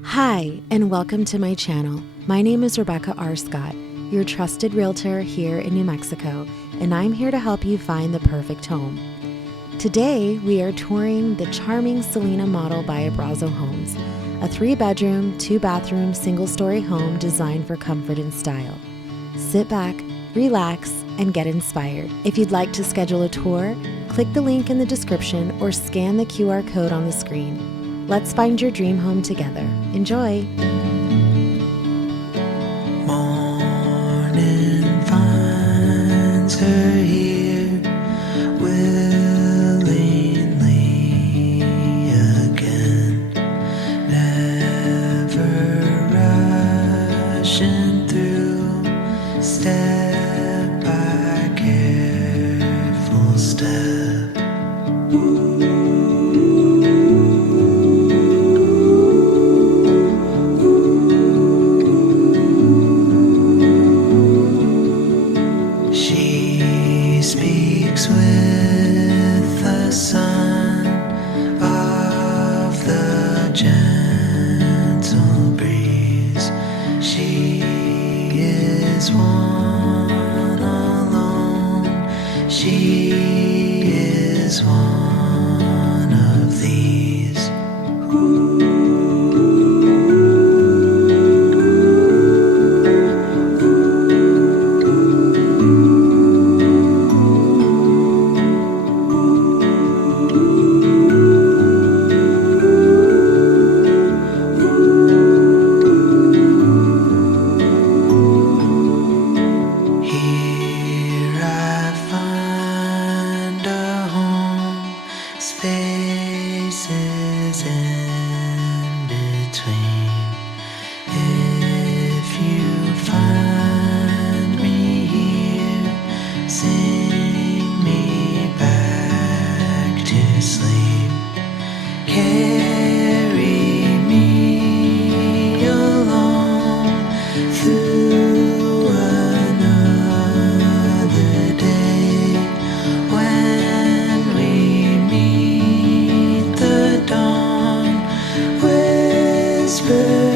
Hi, and welcome to my channel. My name is Rebecca R. Scott, your trusted realtor here in New Mexico, and I'm here to help you find the perfect home. Today, we are touring the charming Selena model by Abrazo Homes, a 3-bedroom, 2-bathroom, single-story home designed for comfort and style. Sit back, relax, and get inspired. If you'd like to schedule a tour, click the link in the description or scan the QR code on the screen. Let's find your dream home together. Enjoy! Morning finds her here willingly again, never rushing through, step by careful step. Speaks with the son of the gentle breeze. She is one alone. She is one of these. Spaces in between. If you find me here, sing me back to sleep. Carry me along through another day when we meet the dawn, whisper